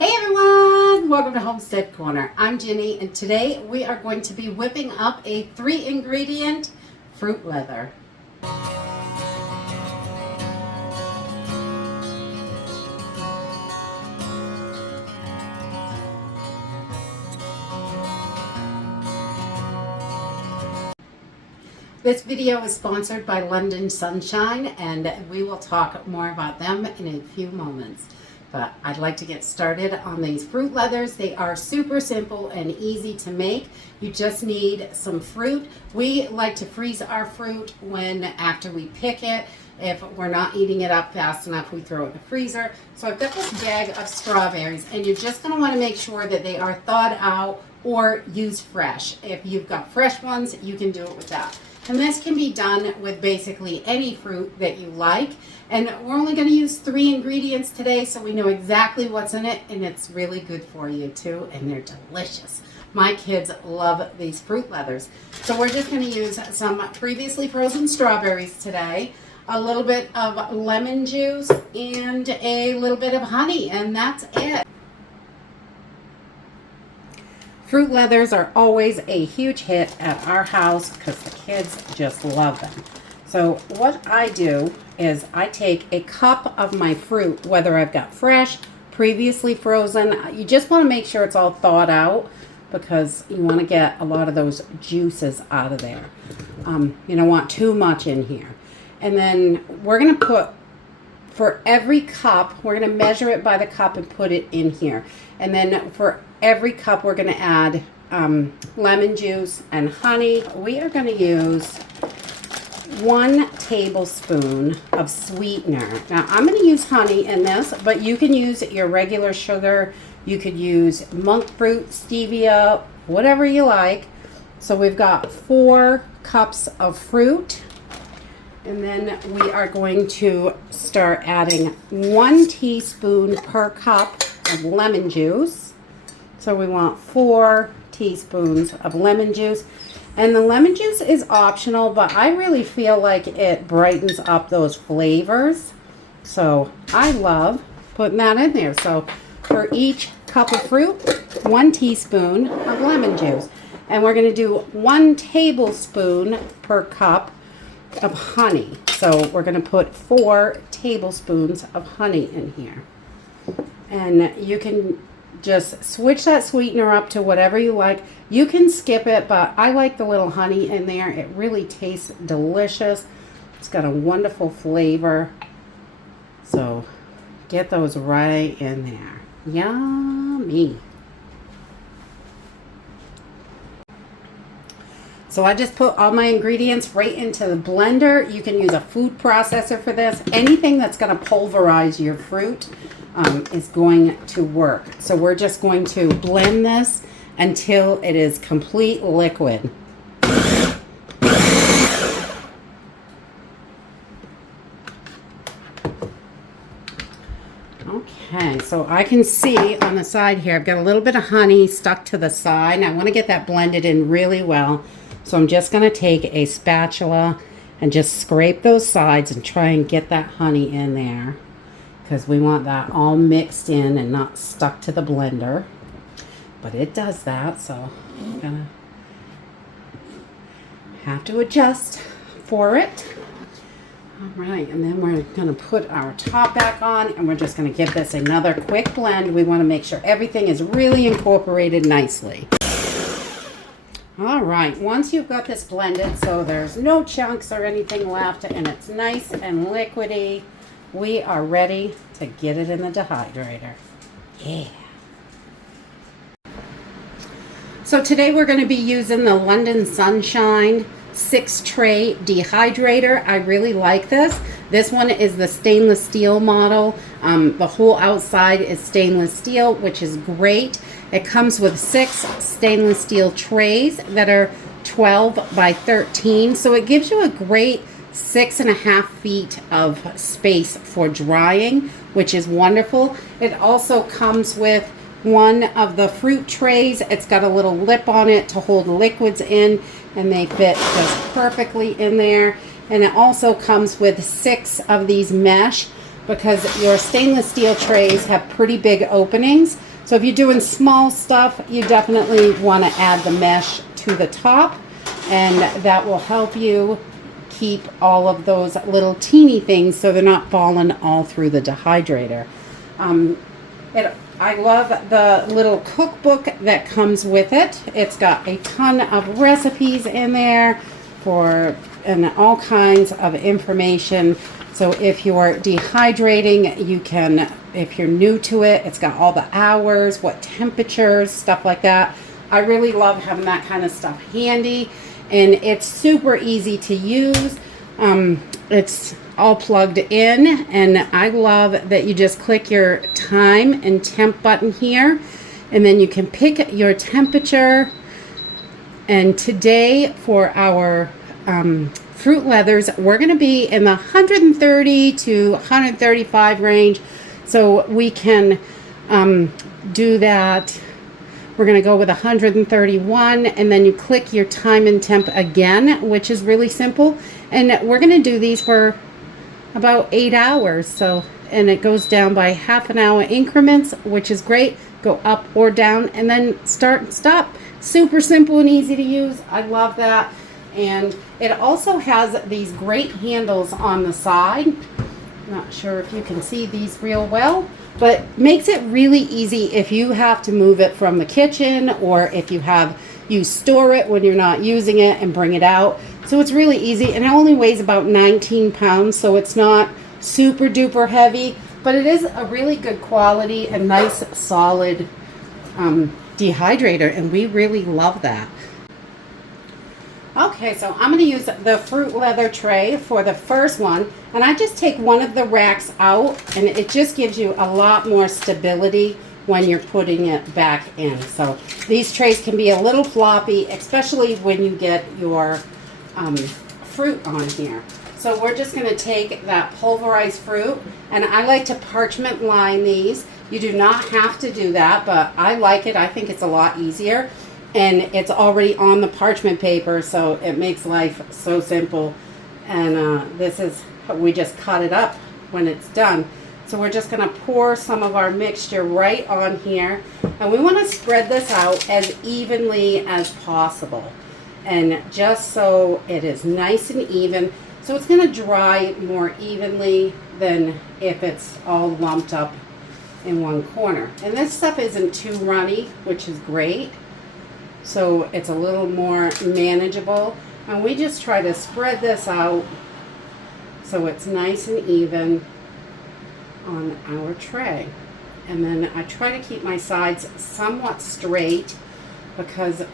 Hey everyone! Welcome to Homestead Corner. I'm Ginny and today we are going to be whipping up a 3-ingredient fruit leather. This video is sponsored by London Sunshine and we will talk more about them in a few moments. But I'd like to get started on these fruit leathers. They are super simple and easy to make. You just need some fruit. We like to freeze our fruit after we pick it. If we're not eating it up fast enough, we throw it in the freezer. So I've got this bag of strawberries, and you're just going to want to make sure that they are thawed out or use fresh. If you've got fresh ones, you can do it with that. And this can be done with basically any fruit that you like. And we're only going to use 3 ingredients today, so we know exactly what's in it, and it's really good for you too, and they're delicious. My kids love these fruit leathers. So we're just going to use some previously frozen strawberries today, a little bit of lemon juice, and a little bit of honey, and that's it. Fruit leathers are always a huge hit at our house because the kids just love them. So what I do is I take a cup of my fruit, whether I've got fresh, previously frozen. You just want to make sure it's all thawed out because you want to get a lot of those juices out of there. You don't want too much in here. And then we're going to put, for every cup, we're going to measure it by the cup and put it in here. And then for every cup, we're going to add lemon juice and honey. We are going to use 1 tablespoon of sweetener. Now, I'm going to use honey in this, but you can use your regular sugar. You could use monk fruit, stevia, whatever you like. So we've got 4 cups of fruit. And then we are going to start adding 1 teaspoon per cup of lemon juice. So we want 4 teaspoons of lemon juice. And the lemon juice is optional, but I really feel like it brightens up those flavors. So I love putting that in there. So for each cup of fruit, 1 teaspoon of lemon juice. And we're going to do 1 tablespoon per cup of honey. So we're going to put 4 tablespoons of honey in here. And you can just switch that sweetener up to whatever you like. You can skip it, but I like the little honey in there. It really tastes delicious. It's got a wonderful flavor. So get those right in there. Yummy. So I just put all my ingredients right into the blender. You can use a food processor for this. Anything that's going to pulverize your fruit is going to work. So we're just going to blend this until it is complete liquid. Okay, so I can see on the side here, I've got a little bit of honey stuck to the side. I want to get that blended in really well. So I'm just going to take a spatula and just scrape those sides and try and get that honey in there, because we want that all mixed in and not stuck to the blender. But it does that, so I'm going to have to adjust for it. All right, and then we're going to put our top back on, and we're just going to give this another quick blend. We want to make sure everything is really incorporated nicely. All right, once you've got this blended so there's no chunks or anything left and it's nice and liquidy, we are ready to get it in the dehydrator. Yeah. So today we're going to be using the London Sunshine 6-tray dehydrator. I really like this. This one is the stainless steel model. The whole outside is stainless steel, which is great. It comes with 6 stainless steel trays that are 12 by 13. So it gives you a great 6.5 feet of space for drying, which is wonderful. It also comes with one of the fruit trays. It's got a little lip on it to hold liquids in, and they fit just perfectly in there. And it also comes with 6 of these mesh because your stainless steel trays have pretty big openings. So if you're doing small stuff, you definitely want to add the mesh to the top, and that will help you keep all of those little teeny things so they're not falling all through the dehydrator. I love the little cookbook that comes with it. It's got a ton of recipes in there and all kinds of information. So if you're dehydrating, you can, if you're new to it, it's got all the hours, what temperatures, stuff like that. I really love having that kind of stuff handy, and it's super easy to use. It's all plugged in, and I love that you just click your time and temp button here, and then you can pick your temperature. And today for our fruit leathers, we're going to be in the 130 to 135 range, so we can do that. We're going to go with 131, and then you click your time and temp again, which is really simple. And we're going to do these for about 8 hours. So, and it goes down by half an hour increments, which is great. Go up or down, and then start and stop. Super simple and easy to use. I love that. And it also has these great handles on the side. Not sure if you can see these real well, but makes it really easy if you have to move it from the kitchen, or if you store it when you're not using it and bring it out. So it's really easy, and it only weighs about 19 pounds, so it's not super duper heavy, but it is a really good quality and nice solid dehydrator, and we really love that. Okay, so I'm going to use the fruit leather tray for the first one, and I just take one of the racks out, and it just gives you a lot more stability when you're putting it back in. So these trays can be a little floppy, especially when you get your fruit on here. So we're just going to take that pulverized fruit, and I like to parchment line these. You do not have to do that, but I like it. I think it's a lot easier. And it's already on the parchment paper, so it makes life so simple. And this is, we just cut it up when it's done. So we're just going to pour some of our mixture right on here. And we want to spread this out as evenly as possible. And just so it is nice and even. So it's going to dry more evenly than if it's all lumped up in one corner. And this stuff isn't too runny, which is great. So it's a little more manageable, and we just try to spread this out so it's nice and even on our tray. And then I try to keep my sides somewhat straight, because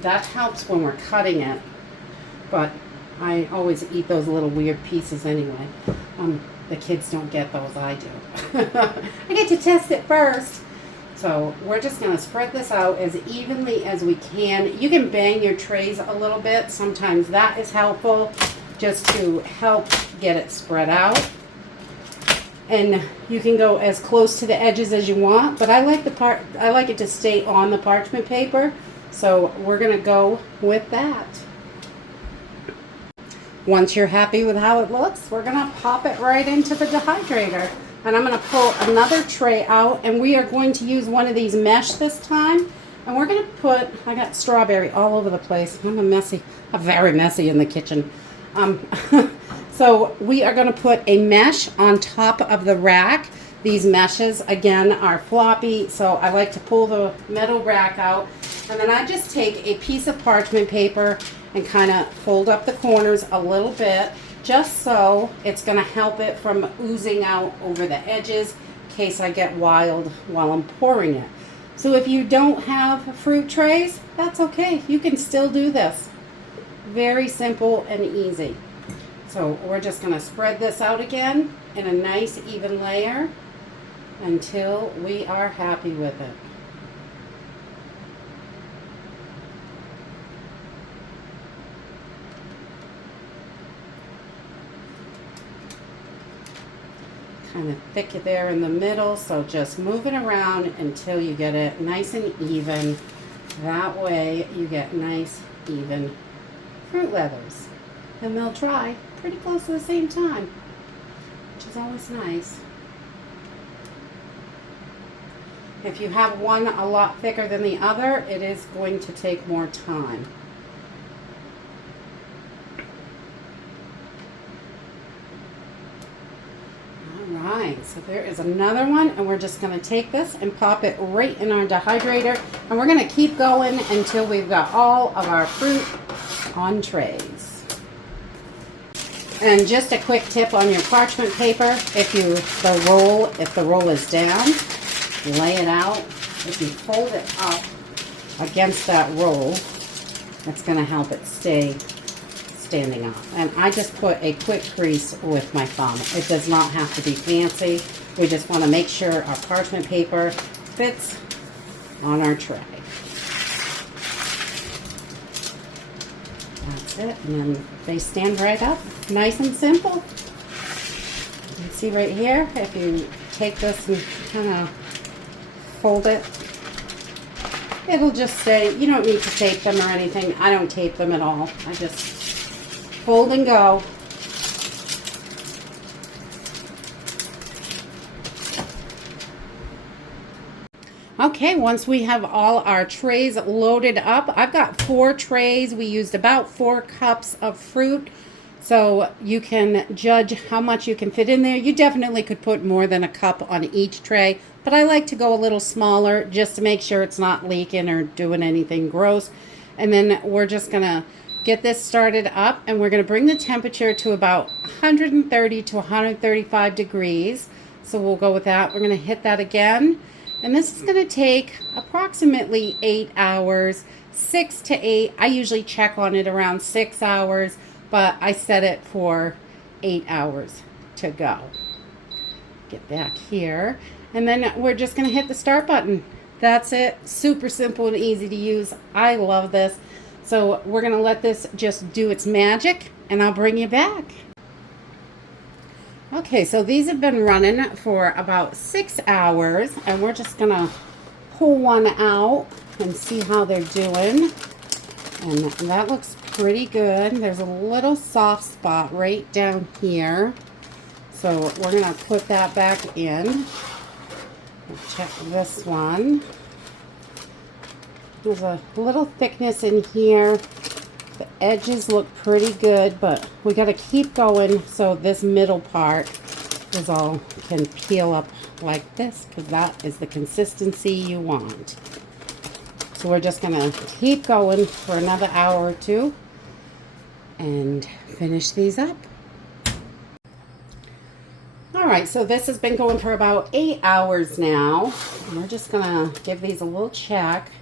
that helps when we're cutting it, but I always eat those little weird pieces anyway. The kids don't get those, I do. I get to test it first. So we're just going to spread this out as evenly as we can. You can bang your trays a little bit. Sometimes that is helpful, just to help get it spread out. And you can go as close to the edges as you want, but I like it to stay on the parchment paper. So we're going to go with that. Once you're happy with how it looks, we're going to pop it right into the dehydrator. And I'm going to pull another tray out, and we are going to use one of these mesh this time. And we're going to put, I got strawberry all over the place. I'm very messy in the kitchen. So we are going to put a mesh on top of the rack. These meshes, again, are floppy, so I like to pull the metal rack out. And then I just take a piece of parchment paper and kind of fold up the corners a little bit, just so it's going to help it from oozing out over the edges in case I get wild while I'm pouring it. So if you don't have fruit trays, that's okay. You can still do this. Very simple and easy. So we're just going to spread this out again in a nice even layer until we are happy with it. Kind of thick there in the middle, so just move it around until you get it nice and even. That way you get nice, even fruit leathers. And they'll dry pretty close at the same time, which is always nice. If you have one a lot thicker than the other, it is going to take more time. Alright, so there is another one, and we're just going to take this and pop it right in our dehydrator, and we're going to keep going until we've got all of our fruit on trays. And just a quick tip on your parchment paper, if the roll is down, lay it out. If you fold it up against that roll, that's going to help it stay standing up. And I just put a quick crease with my thumb. It does not have to be fancy. We just want to make sure our parchment paper fits on our tray. That's it. And then they stand right up. Nice and simple. You can see right here, if you take this and kind of fold it, it'll just stay. You don't need to tape them or anything. I don't tape them at all. I just fold and go. Okay, once we have all our trays loaded up, I've got 4 trays. We used about 4 cups of fruit. So you can judge how much you can fit in there. You definitely could put more than a cup on each tray, but I like to go a little smaller just to make sure it's not leaking or doing anything gross. And then we're just gonna get this started up, and we're going to bring the temperature to about 130 to 135 degrees. So we'll go with that. We're going to hit that again, and this is going to take approximately 8 hours, 6 to 8. I usually check on it around 6 hours, but I set it for 8 hours to go. Get back here, and then we're just going to hit the start button. That's it. Super simple and easy to use. I love this. So we're going to let this just do its magic, and I'll bring you back. Okay, so these have been running for about 6 hours, and we're just going to pull one out and see how they're doing. And that looks pretty good. There's a little soft spot right down here. So we're going to put that back in. Check this one. There's a little thickness in here. The edges look pretty good, but we got to keep going so this middle part is all can peel up like this, because that is the consistency you want. So we're just going to keep going for another hour or two and finish these up. Alright, so this has been going for about 8 hours now. And we're just going to give these a little check.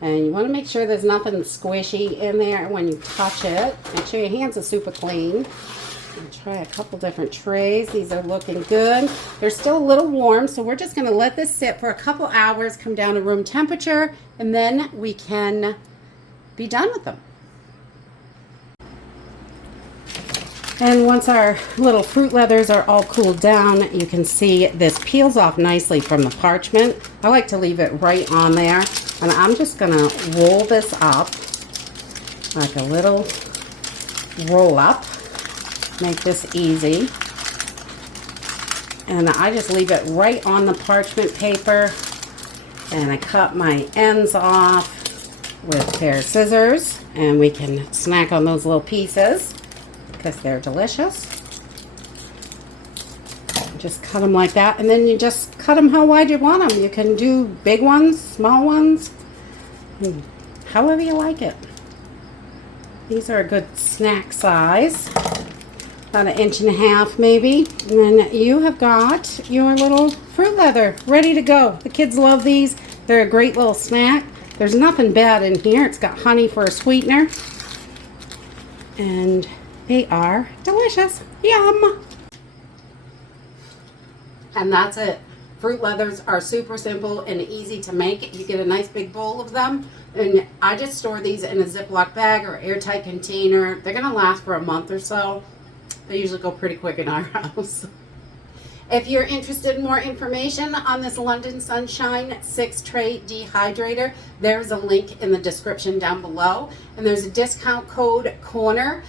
And you want to make sure there's nothing squishy in there when you touch it. Make sure your hands are super clean. I'll try a couple different trays. These are looking good. They're still a little warm, so we're just going to let this sit for a couple hours, come down to room temperature, and then we can be done with them. And once our little fruit leathers are all cooled down, you can see this peels off nicely from the parchment. I like to leave it right on there. And I'm just going to roll this up like a little roll up. Make this easy. And I just leave it right on the parchment paper. And I cut my ends off with a pair of scissors. And we can snack on those little pieces because they're delicious. Just cut them like that, and then you just cut them how wide you want them. You can do big ones, small ones, however you like it. These are a good snack size, about 1.5 inches maybe. And then you have got your little fruit leather ready to go. The kids love these. They're a great little snack. There's nothing bad in here. It's got honey for a sweetener, and they are delicious. Yum! And that's it. Fruit leathers are super simple and easy to make. You get a nice big bowl of them, and I just store these in a Ziploc bag or airtight container. They're gonna last for a month or so. They usually go pretty quick in our house. If you're interested in more information on this London Sunshine 6-tray dehydrator, there's a link in the description down below, and there's a discount code CORNER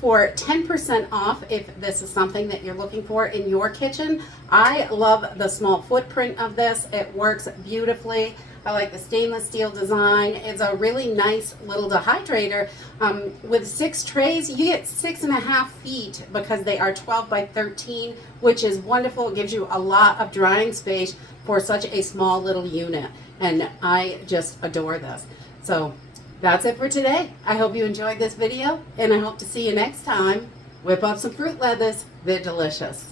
for 10% off if this is something that you're looking for in your kitchen. I love the small footprint of this. It works beautifully. I like the stainless steel design. It's a really nice little dehydrator. With 6 trays, you get 6.5 feet because they are 12 by 13, which is wonderful. It gives you a lot of drying space for such a small little unit. And I just adore this. So that's it for today. I hope you enjoyed this video, and I hope to see you next time. Whip up some fruit leathers. They're delicious.